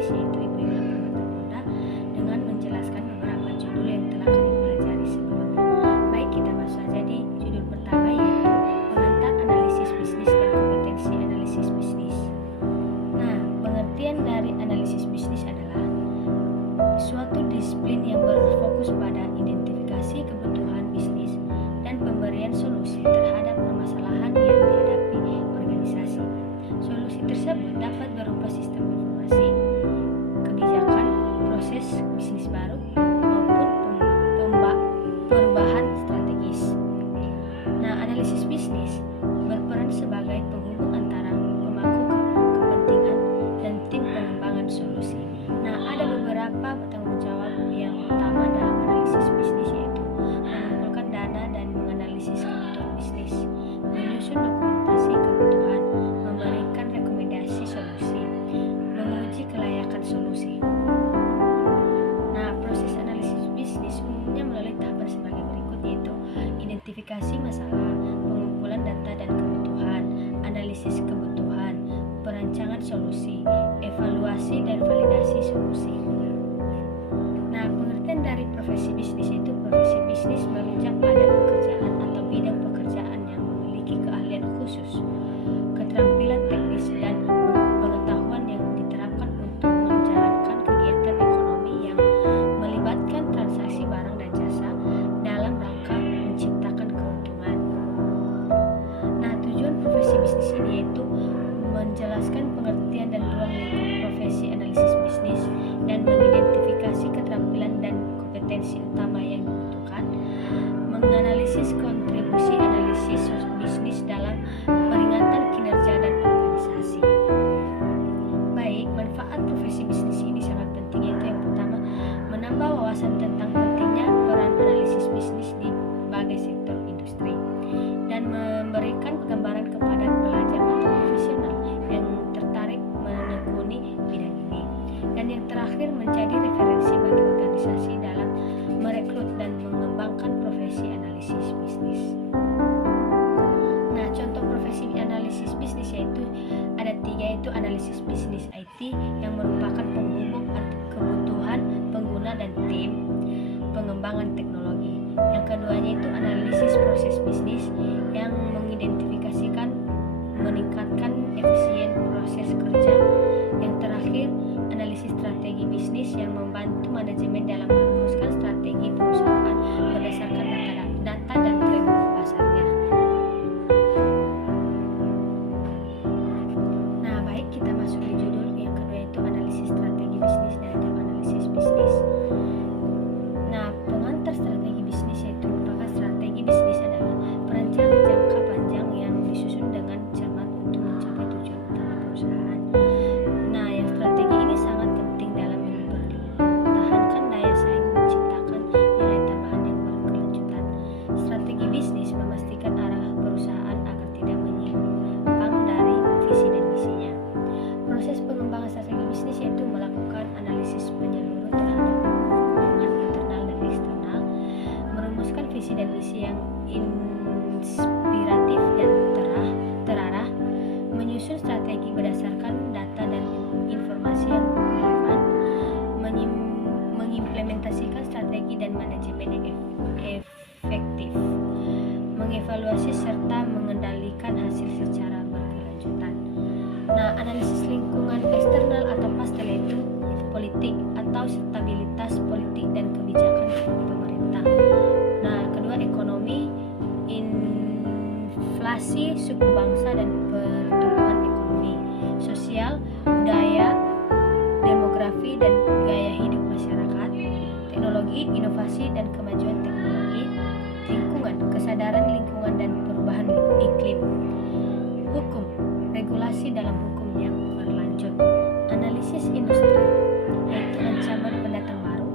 bisnis, yaitu Ibu Yola Permata dengan menjelaskan beberapa judul yang telah kami pelajari sebelumnya. Baik, kita masuk saja di judul pertama, yaitu pengantar analisis bisnis dan kompetensi analisis bisnis. Nah, pengertian dari analisis bisnis adalah suatu disiplin yang berfokus pada identifikasi kebutuhan bisnis dan pemberian solusi terhadap permasalahan yang dihadapi organisasi. Solusi tersebut dapat berupa sistem informasi, kebijakan, proses bisnis baru, maupun perubahan strategis. Nah, analisis bisnis berperan sebagai penghubung antara pemangku kepentingan dan tim pengembangan solusi. Nah, ada beberapa tanggung jawab yang utama dalam analisis bisnis, yaitu mengumpulkan dana dan menganalisis kebutuhan bisnis, menyusun dokumentasi kebutuhan, memberikan rekomendasi solusi, menguji kelayakan solusi. Nah, proses analisis bisnis umumnya melalui tahapan sebagai berikut, yaitu identifikasi masalah, pengumpulan data dan kebutuhan, analisis kebutuhan, perancangan solusi, evaluasi dan validasi solusi. Nah, pengertian dari profesi bisnis itu profesi bisnis merujuk pada pekerjaan atau bidang pekerjaan yang memiliki keahlian khusus, keterampilan teknis dan pengetahuan yang diterapkan untuk menjalankan kegiatan ekonomi yang melibatkan transaksi barang dan jasa dalam rangka menciptakan keuntungan. Nah, tujuan profesi bisnis ini yaitu menjelaskan pengertian dan ruang lingkup profesi analisis bisnis dan mengidentifikasi keterampilan dan kompetensi utama yang dibutuhkan, menganalisis kontribusi analisis bisnis dalam peringatan kinerja dan organisasi. Baik, manfaat profesi bisnis ini sangat penting, yaitu yang pertama, menambah wawasan tentang pentingnya peran analisis bisnis di berbagai sektor industri dan memberikan gambaran kepada pelajar atau profesional yang tertarik menekuni bidang ini. Dan yang terakhir, menjadi referensi bagi organisasi dalam merekrut dan mengembangkan profesi analisis bisnis. Nah, contoh profesi analisis bisnis yaitu ada 3, yaitu analisis bisnis IT yang merupakan penghubung kebutuhan pengguna dan tim pengembangan teknologi. Yang keduanya itu analisis proses bisnis yang mengidentifikasikan meningkatkan efisien proses kerja. Yang terakhir, analisis strategi bisnis yang membantu manajemen dalam merumuskan strategi perusahaan berdasarkan data dan tren pasarnya. Nah, baik, kita masuk di judul yang kedua, yaitu analisis strategi bisnis dan analisis bisnis. Nah, pengantar strategi bisnis yaitu merupakan strategi bisnis adalah perencanaan jangka panjang yang disusun dengan cermat untuk mencapai tujuan utama perusahaan. Nah, yang strategi ini sangat penting dalam mempertahankan daya saing, menciptakan nilai tambahan yang berkelanjutan. Strategi bisnis memastikan arah perusahaan agar tidak menyimpang dari visi dan misinya. Proses pengembangan strategi bisnis yaitu melakukan analisis menyeluruh terhadap lingkungan internal dan eksternal, merumuskan visi dan misi yang inspiratif dan terarah, menyusun strategi berdasarkan data dan informasi yang relevan, mengimplementasikan strategi dan manajemen yang efektif, mengevaluasi serta mengendalikan hasil secara berkelanjutan. Nah, analisis lingkungan eksternal atau PASTEL itu politik atau stabilitas politik dan kebijakan pemerintah. Nah, kedua, ekonomi, inflasi, suku bangsa dan pertumbuhan ekonomi, sosial, budaya, demografi dan gaya hidup masyarakat, teknologi, inovasi dan kemajuan teknologi, lingkungan, kesadaran lingkungan dan perubahan iklim, hukum, regulasi dalam hukum yang berlanjut, analisis industri, yaitu ancaman pendatang baru,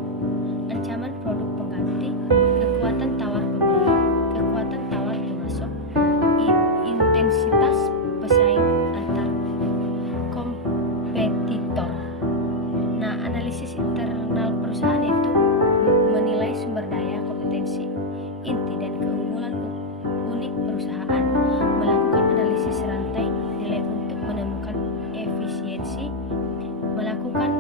ancaman produk pengganti, kekuatan tawar pembeli, kekuatan tawar pemasok, intensitas pesaing antar kompetitor. Nah, analisis internal perusahaan itu menilai sumber daya, kompetensi, inti dan keunggulan unik perusahaan, melakukan analisis rantai nilai untuk menemukan efisiensi, melakukan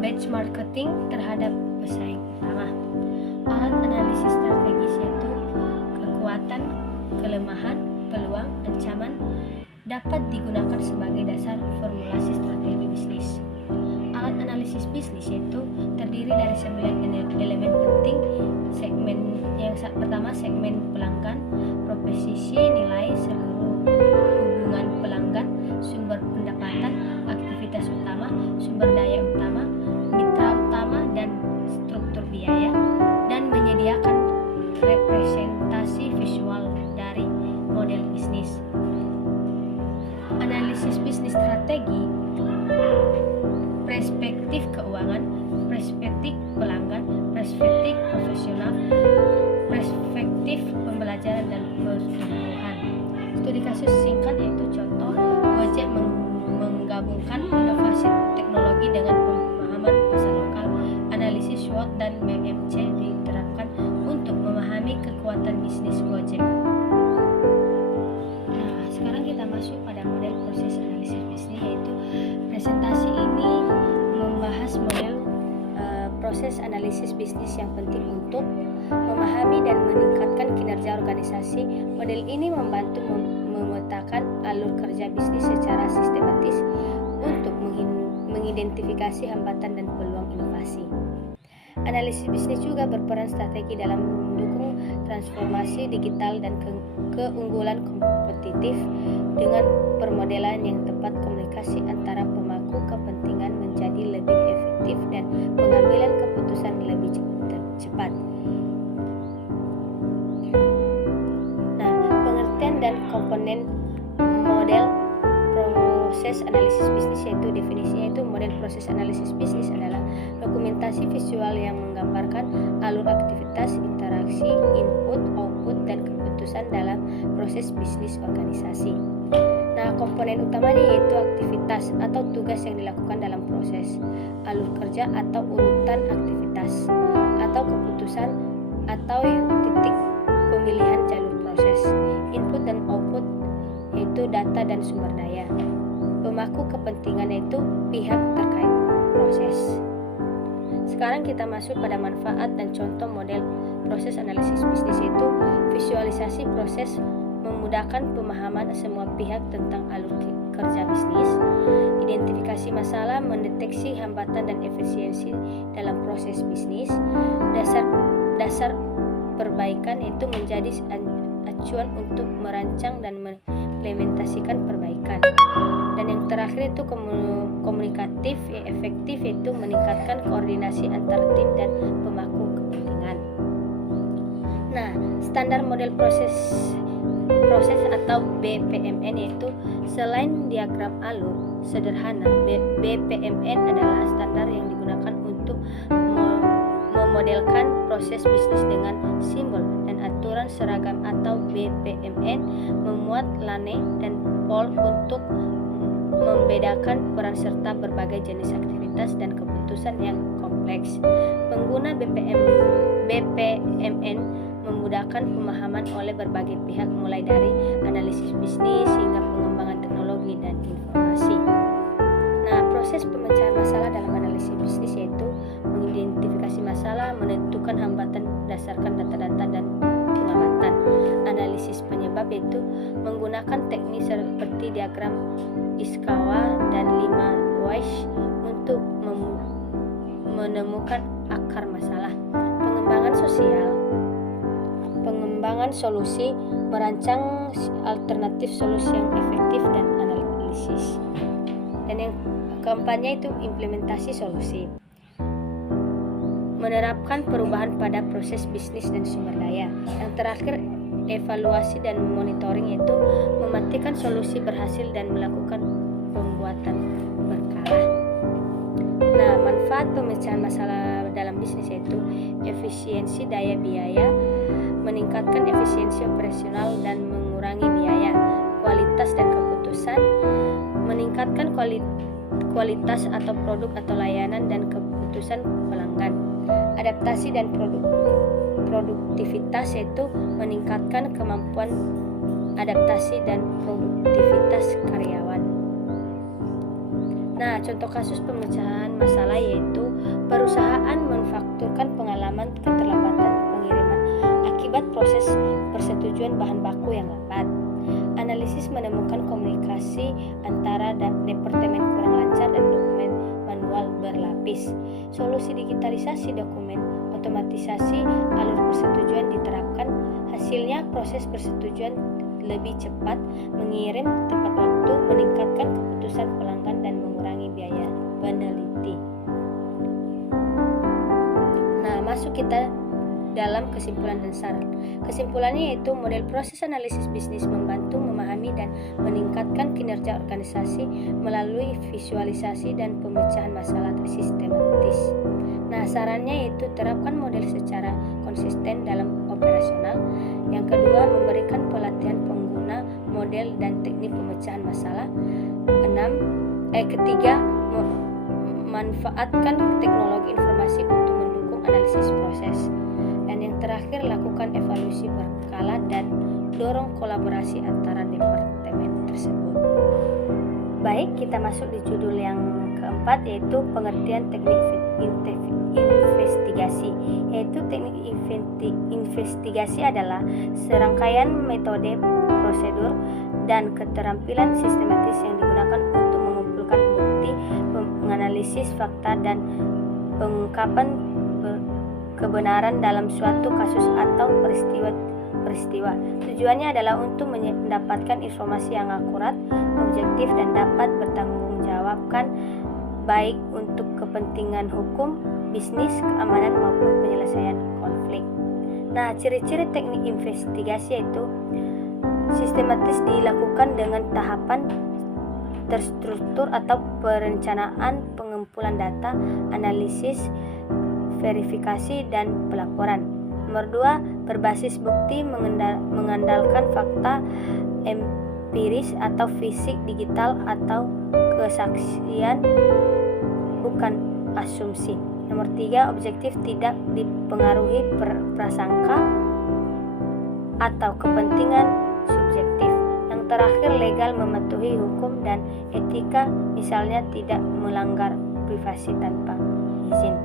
benchmarking terhadap pesaing utama. Alat analisis strategis yaitu kekuatan, kelemahan, peluang, ancaman dapat digunakan sebagai dasar formulasi strategi bisnis. Alat analisis bisnis yaitu terdiri dari 9 elemen penting. Yang pertama segmen pelanggan, proposisi nilai, seluruh hubungan pelanggan, sumber pendapatan, aktivitas utama, sumber daya utama, mitra utama, dan struktur biaya, dan menyediakan representasi visual dari model bisnis. Analisis bisnis strategi, perspektif keuangan, perspektif pelanggan, perspektif profesional, perspektif pembelajaran dan pertumbuhan. Studi kasus singkat yaitu contoh Gojek menggabungkan inovasi teknologi dengan pemahaman pasar lokal. Analisis SWOT dan BMC diterapkan untuk memahami kekuatan bisnis Gojek. Nah, sekarang kita masuk pada model proses analisis bisnis, yaitu presentasi ini membahas model proses analisis bisnis yang penting untuk memahami dan meningkatkan kinerja organisasi. Model ini membantu memetakan alur kerja bisnis secara sistematis untuk mengidentifikasi hambatan dan peluang inovasi. Analisis bisnis juga berperan strategi dalam mendukung transformasi digital dan keunggulan kompetitif. Dengan permodelan yang tepat, komunikasi antara pemangku kepentingan menjadi lebih efektif dan pengambilan keputusan lebih cepat. Nah, pengertian dan komponen model proses analisis bisnis yaitu definisinya itu model proses analisis bisnis adalah dokumentasi visual yang menggambarkan alur aktivitas, interaksi, input, output, dan keputusan dalam proses bisnis organisasi. Nah, komponen utamanya yaitu aktivitas atau tugas yang dilakukan dalam proses, alur kerja atau urutan aktivitas, atau keputusan atau titik pemilihan jalur proses, input dan output yaitu data dan sumber daya. Pemangku kepentingan yaitu pihak terkait proses. Sekarang kita masuk pada manfaat dan contoh model proses analisis bisnis, yaitu visualisasi proses memudahkan pemahaman semua pihak tentang alur kerja bisnis, identifikasi masalah, mendeteksi hambatan dan efisiensi dalam proses bisnis, dasar perbaikan itu menjadi acuan untuk merancang dan mengimplementasikan perbaikan. Dan yang terakhir itu komunikatif efektif, yaitu meningkatkan koordinasi antar tim dan pemangku kepentingan. Nah, standar model proses atau BPMN yaitu selain diagram alur sederhana, BPMN adalah standar yang digunakan untuk memodelkan proses bisnis dengan simbol dan aturan seragam. Atau BPMN memuat lane dan pol untuk membedakan peran serta berbagai jenis aktivitas dan keputusan yang kompleks. Pengguna BPMN memudahkan pemahaman oleh berbagai pihak, mulai dari analisis bisnis hingga pengembangan teknologi dan informasi. Nah, proses pemecahan masalah dalam analisis bisnis yaitu mengidentifikasi masalah, menentukan hambatan berdasarkan data-data dan pengamatan. Analisis penyebab yaitu menggunakan teknik seperti diagram Ishikawa dan 5 whys untuk menemukan akar masalah. Pengembangan solusi, merancang alternatif solusi yang efektif dan analisis. Dan yang keempatnya itu implementasi solusi, menerapkan perubahan pada proses bisnis dan sumber daya. Yang terakhir evaluasi dan monitoring, yaitu memastikan solusi berhasil dan melakukan pembuatan berkala. Nah, manfaat pemecahan masalah dalam bisnis yaitu efisiensi daya biaya, meningkatkan efisiensi operasional dan mengurangi biaya, kualitas dan keputusan, meningkatkan kualitas atau produk atau layanan dan keputusan pelanggan, adaptasi dan produktivitas yaitu meningkatkan kemampuan adaptasi dan produktivitas karyawan. Nah, contoh kasus pemecahan masalah yaitu perusahaan manufakturkan pengalaman keterlambatan pengiriman akibat proses persetujuan bahan baku yang lambat. Analisis menemukan komunikasi antara departemen kurang lancar dan dokumen manual berlapis. Solusi digitalisasi dokumen, otomatisasi alur persetujuan diterapkan. Hasilnya proses persetujuan lebih cepat, mengirim tepat waktu, meningkatkan keputusan pelanggan dan mengurangi biaya peneliti. Nah, masuk kita dalam kesimpulan dan saran. Kesimpulannya yaitu model proses analisis bisnis membantu memahami dan meningkatkan kinerja organisasi melalui visualisasi dan pemecahan masalah sistematis. Nah, sarannya yaitu terapkan model secara konsisten dalam operasional. Yang kedua, memberikan pelatihan pengguna model dan teknik pemecahan masalah. Ketiga, manfaatkan teknologi informasi untuk mendukung analisis proses. Dan yang terakhir, lakukan evaluasi berkala dan dorong kolaborasi antara departemen tersebut. Baik, kita masuk di judul yang keempat yaitu pengertian teknik investigasi. Yaitu teknik investigasi adalah serangkaian metode, prosedur, dan keterampilan sistematis yang digunakan untuk mengumpulkan bukti, menganalisis fakta, dan pengungkapan kebenaran dalam suatu kasus atau peristiwa. Tujuannya adalah untuk mendapatkan informasi yang akurat, objektif, dan dapat bertanggungjawabkan baik untuk kepentingan hukum, bisnis, keamanan maupun penyelesaian konflik. Nah, ciri-ciri teknik investigasi yaitu sistematis, dilakukan dengan tahapan terstruktur atau perencanaan, pengumpulan data, analisis, verifikasi, dan pelaporan. Nomor 2, berbasis bukti, mengandalkan fakta empiris atau fisik digital atau kesaksian, bukan asumsi. Nomor 3, objektif, tidak dipengaruhi prasangka atau kepentingan subjektif. Yang terakhir, legal, mematuhi hukum dan etika, misalnya tidak melanggar privasi tanpa izin.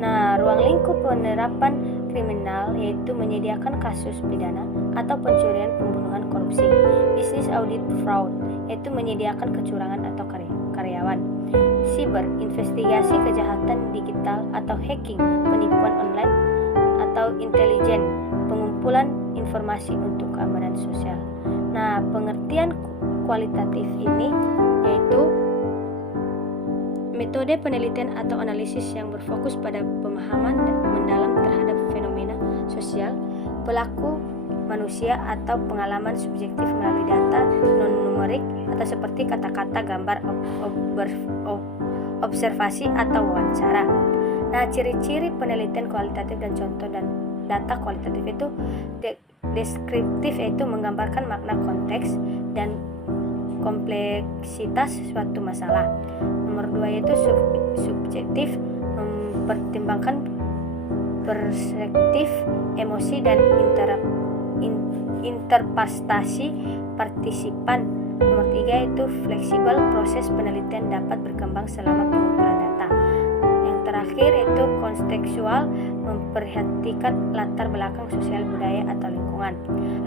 Nah, ruang lingkup penerapan kriminal yaitu menyediakan kasus pidana atau pencurian, pembunuhan, korupsi. Bisnis audit, fraud, yaitu menyediakan kecurangan atau karyawan. Siber, investigasi kejahatan digital atau hacking, penipuan online, atau intelijen, pengumpulan informasi untuk keamanan sosial. Nah, pengertian kualitatif ini yaitu metode penelitian atau analisis yang berfokus pada pemahaman mendalam terhadap fenomena sosial, pelaku manusia atau pengalaman subjektif melalui data non-numerik atau seperti kata-kata, gambar, observasi atau wawancara. Nah, ciri-ciri penelitian kualitatif dan contoh dan data kualitatif itu deskriptif, yaitu menggambarkan makna, konteks, dan kompleksitas suatu masalah. Nomor 2 yaitu subjektif, mempertimbangkan perspektif, emosi, dan interpretasi partisipan. Nomor 3 itu fleksibel, proses penelitian dapat berkembang selama pengumpulan data. Yang terakhir itu kontekstual, memperhatikan latar belakang sosial, budaya, atau lingkungan.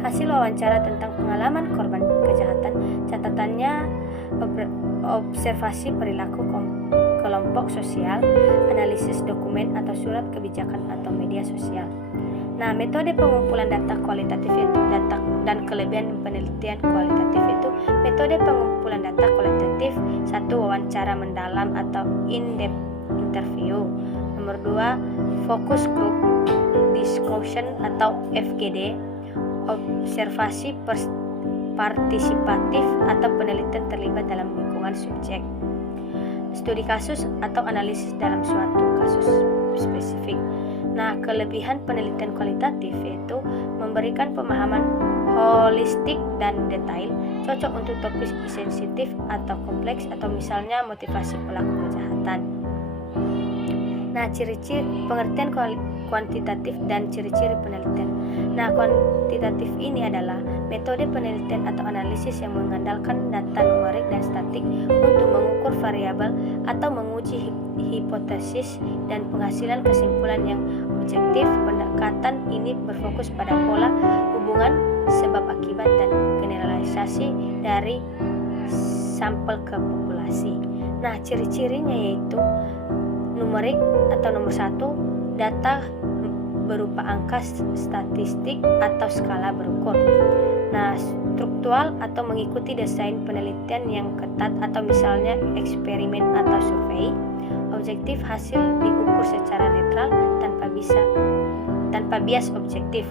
Hasil wawancara tentang pengalaman korban kejahatan, catatannya observasi perilaku kelompok sosial, analisis dokumen atau surat kebijakan atau media sosial. Nah, metode pengumpulan data kualitatif itu data dan kelebihan penelitian kualitatif itu metode pengumpulan data kualitatif. 1. Wawancara mendalam atau in-depth interview. Nomor 2, focus group discussion atau FGD. Observasi partisipatif atau penelitian terlibat dalam lingkungan subjek. Studi kasus atau analisis dalam suatu kasus spesifik. Nah, kelebihan penelitian kualitatif yaitu memberikan pemahaman holistik dan detail, cocok untuk topik sensitif atau kompleks, atau misalnya motivasi pelaku kejahatan. Nah, ciri-ciri pengertian kuantitatif dan ciri-ciri penelitian. Nah, kuantitatif ini adalah Metode penelitian atau analisis yang mengandalkan data numerik dan statik untuk mengukur variabel atau menguji hipotesis dan penghasilan kesimpulan yang objektif. Pendekatan ini berfokus pada pola hubungan sebab akibat dan generalisasi dari sampel ke populasi. Nah, ciri-cirinya yaitu numerik atau nomor 1, data berupa angka statistik atau skala berukur. Nah, struktural atau mengikuti desain penelitian yang ketat atau misalnya eksperimen atau survei. Objektif, hasil diukur secara netral tanpa bias objektif.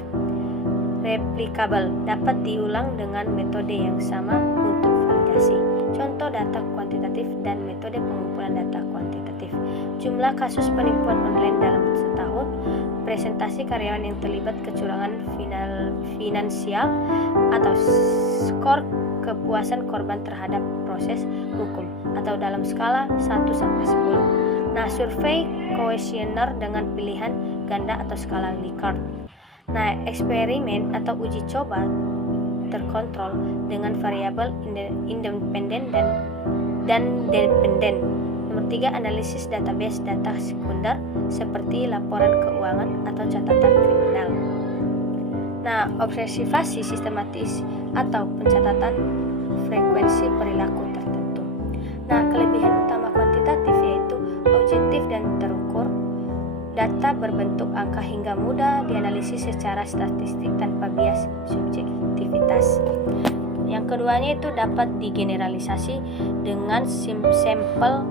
Replicable, dapat diulang dengan metode yang sama untuk validasi. Contoh data kuantitatif dan metode pengumpulan data kuantitatif. Jumlah kasus penipuan online dalam setahun, presentasi karyawan yang terlibat kecurangan finansial, atau skor kepuasan korban terhadap proses hukum, atau dalam skala 1-10. Nah, survei kuesioner dengan pilihan ganda atau skala Likert. Nah, eksperimen atau uji coba terkontrol dengan variabel independen dan dependen. Nomor 3, analisis database data sekunder seperti laporan keuangan atau catatan kriminal. Nah, observasi sistematis atau pencatatan frekuensi perilaku tertentu. Nah, kelebihan utama kuantitatif yaitu objektif dan terukur. Data berbentuk angka hingga mudah dianalisis secara statistik tanpa bias subjektivitas. Yang keduanya itu dapat digeneralisasi dengan sampel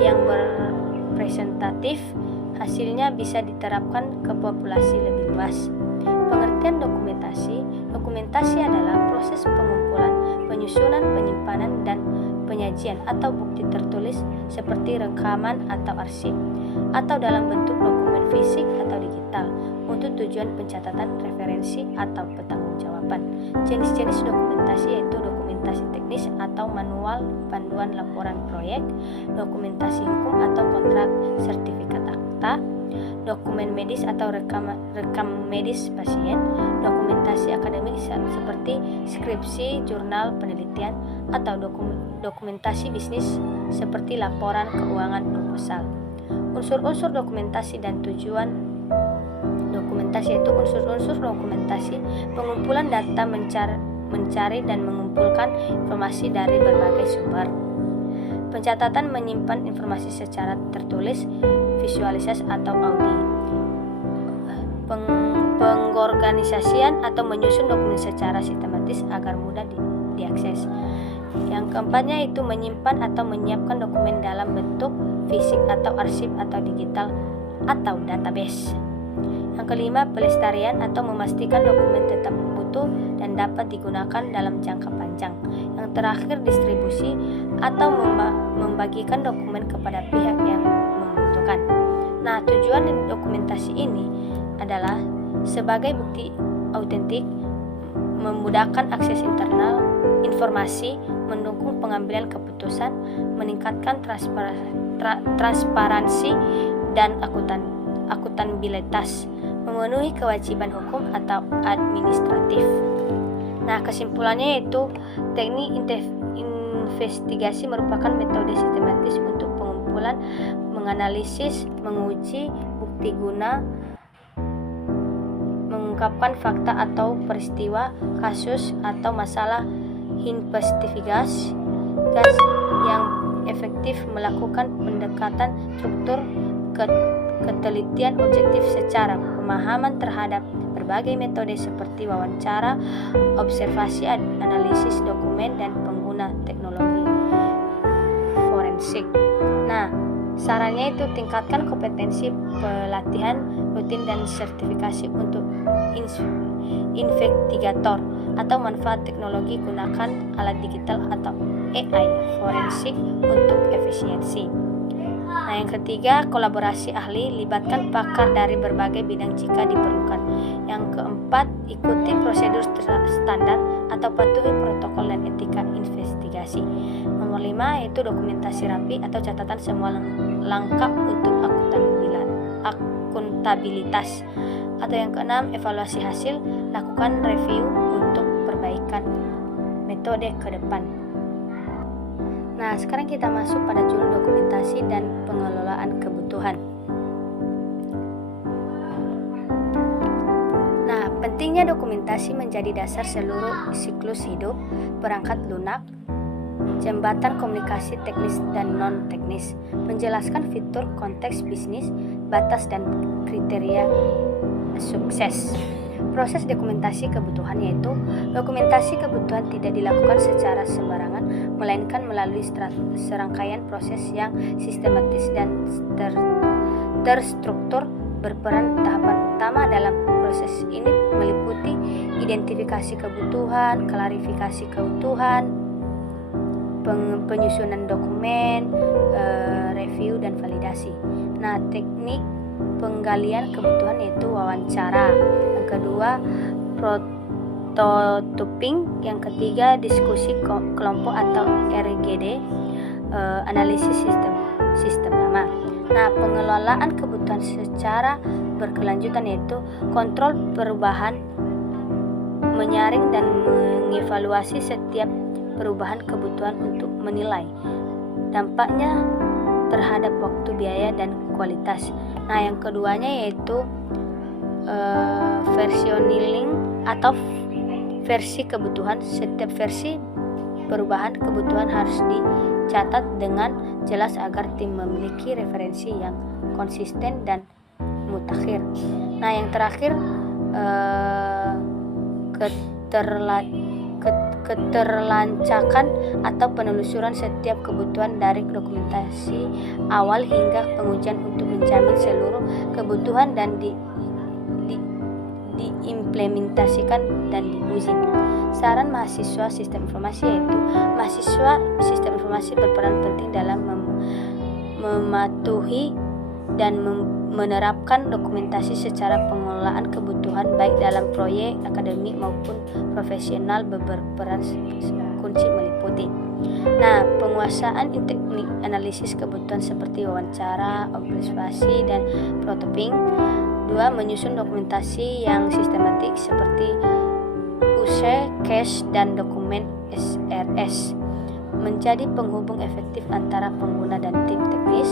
yang berpresentatif, hasilnya bisa diterapkan ke populasi lebih luas. Pengertian dokumentasi adalah proses pengumpulan, penyusunan, penyimpanan, dan penyajian atau bukti tertulis seperti rekaman atau arsip, atau dalam bentuk dokumen fisik atau digital untuk tujuan pencatatan, referensi, atau pertanggungjawaban. Jenis-jenis dokumentasi yaitu dokumentasi teknis atau manual panduan laporan proyek, dokumentasi hukum atau kontrak sertifikat akta, dokumen medis atau rekam medis pasien, dokumentasi akademik seperti skripsi, jurnal penelitian, atau dokumentasi bisnis seperti laporan keuangan proposal. Unsur-unsur dokumentasi dan tujuan dokumentasi yaitu unsur-unsur dokumentasi, pengumpulan data, mencari dan mengumpulkan informasi dari berbagai sumber. Pencatatan, menyimpan informasi secara tertulis, visualisasi atau audio. Pengorganisasian atau menyusun dokumen secara sistematis agar mudah diakses. Yang keempatnya itu menyimpan atau menyiapkan dokumen dalam bentuk fisik atau arsip atau digital atau database. Yang kelima, pelestarian atau memastikan dokumen tetap utuh dan dapat digunakan dalam jangka panjang. Yang terakhir, distribusi atau membagikan dokumen kepada pihak yang membutuhkan. Nah, tujuan dari dokumentasi ini adalah sebagai bukti autentik, memudahkan akses internal informasi, mendukung pengambilan keputusan, meningkatkan transparansi dan akuntabilitas, memenuhi kewajiban hukum atau administratif. Nah, kesimpulannya yaitu teknik investigasi merupakan metode sistematis untuk pengumpulan, menganalisis, menguji bukti guna mengungkapkan fakta atau peristiwa, kasus atau masalah investigasi yang efektif, melakukan pendekatan struktur ketelitian objektif secara pemahaman terhadap berbagai metode seperti wawancara, observasi, analisis dokumen, dan pengguna teknologi forensik. Nah, sarannya itu tingkatkan kompetensi pelatihan rutin dan sertifikasi untuk investigator atau manfaat teknologi, gunakan alat digital atau AI forensik untuk efisiensi. Nah, yang ketiga, kolaborasi ahli, libatkan pakar dari berbagai bidang jika diperlukan. Yang keempat, ikuti prosedur standar atau patuhi protokol dan etika investigasi. Nomor 5 yaitu dokumentasi rapi atau catatan semua langkah untuk akuntabilitas. Atau yang keenam, evaluasi hasil, lakukan review untuk perbaikan. menyampaikan metode ke depan. Nah, sekarang kita masuk pada judul dokumentasi dan pengelolaan kebutuhan. Nah, pentingnya dokumentasi menjadi dasar seluruh siklus hidup perangkat lunak, jembatan komunikasi teknis dan non-teknis, menjelaskan fitur konteks bisnis, batas dan kriteria sukses. Proses dokumentasi kebutuhan yaitu dokumentasi kebutuhan tidak dilakukan secara sembarangan, melainkan melalui serangkaian proses yang sistematis dan terstruktur. Berperan tahapan utama dalam proses ini meliputi identifikasi kebutuhan, klarifikasi kebutuhan, penyusunan dokumen, review dan validasi. Nah, teknik penggalian kebutuhan yaitu wawancara. Yang kedua, prototyping. Yang ketiga, diskusi kelompok atau RGD, analisis sistem nama. Nah, pengelolaan kebutuhan secara berkelanjutan yaitu kontrol perubahan, menyaring dan mengevaluasi setiap perubahan kebutuhan untuk menilai dampaknya terhadap waktu, biaya, dan kualitas. Nah, yang keduanya yaitu versioning atau versi kebutuhan. Setiap versi perubahan kebutuhan harus dicatat dengan jelas agar tim memiliki referensi yang konsisten dan mutakhir. Nah, yang terakhir keterlancakan atau penelusuran setiap kebutuhan dari dokumentasi awal hingga pengujian untuk menjamin seluruh kebutuhan dan diimplementasikan dan diuji. Saran mahasiswa sistem informasi yaitu mahasiswa sistem informasi berperan penting dalam mematuhi dan menerapkan dokumentasi secara pengelolaan kebutuhan baik dalam proyek akademik maupun profesional. Berperan kunci meliputi penguasaan teknik analisis kebutuhan seperti wawancara, observasi, dan prototyping. 2. Menyusun dokumentasi yang sistematik seperti UC, CASE, dan dokumen SRS. Menjadi penghubung efektif antara pengguna dan tim teknis.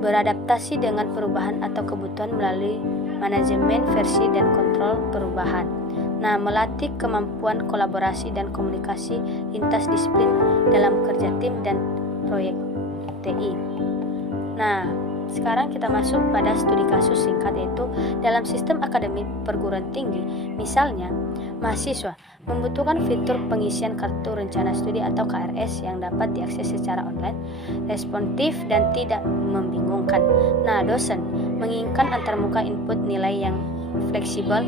Beradaptasi dengan perubahan atau kebutuhan melalui manajemen versi dan kontrol perubahan. Nah, melatih kemampuan kolaborasi dan komunikasi lintas disiplin dalam kerja tim dan proyek TI. Nah, sekarang kita masuk pada studi kasus singkat yaitu dalam sistem akademik perguruan tinggi. Misalnya, mahasiswa membutuhkan fitur pengisian kartu rencana studi atau KRS yang dapat diakses secara online, responsif dan tidak membingungkan. Nah, dosen menginginkan antarmuka input nilai yang fleksibel,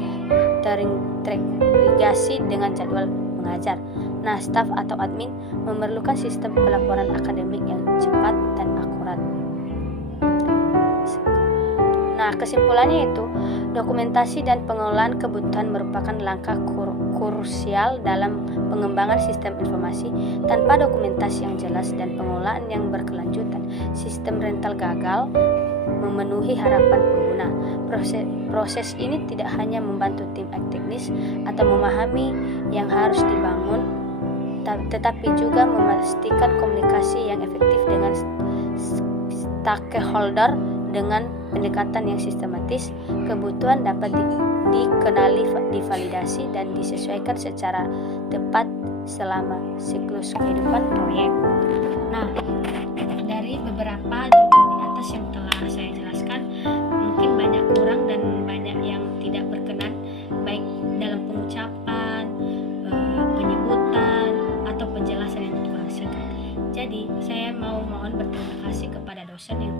terintegrasi dengan jadwal mengajar. Nah, staf atau admin memerlukan sistem pelaporan akademik yang cepat dan akurat. Nah, kesimpulannya itu dokumentasi dan pengelolaan kebutuhan merupakan langkah krusial dalam pengembangan sistem informasi. Tanpa dokumentasi yang jelas dan pengelolaan yang berkelanjutan, sistem rental gagal memenuhi harapan pengguna. Proses ini tidak hanya membantu tim teknis atau memahami yang harus dibangun, tetapi juga memastikan komunikasi yang efektif dengan stakeholder. Dengan pendekatan yang sistematis, kebutuhan dapat dikenali, divalidasi, dan disesuaikan secara tepat selama siklus kehidupan proyek. Nah, dari beberapa judul di atas yang telah saya jelaskan, mungkin banyak kurang dan banyak yang tidak berkenan, baik dalam pengucapan, penyebutan, atau penjelasan yang kurang singkat. Jadi, saya mohon berterima kasih kepada dosen yang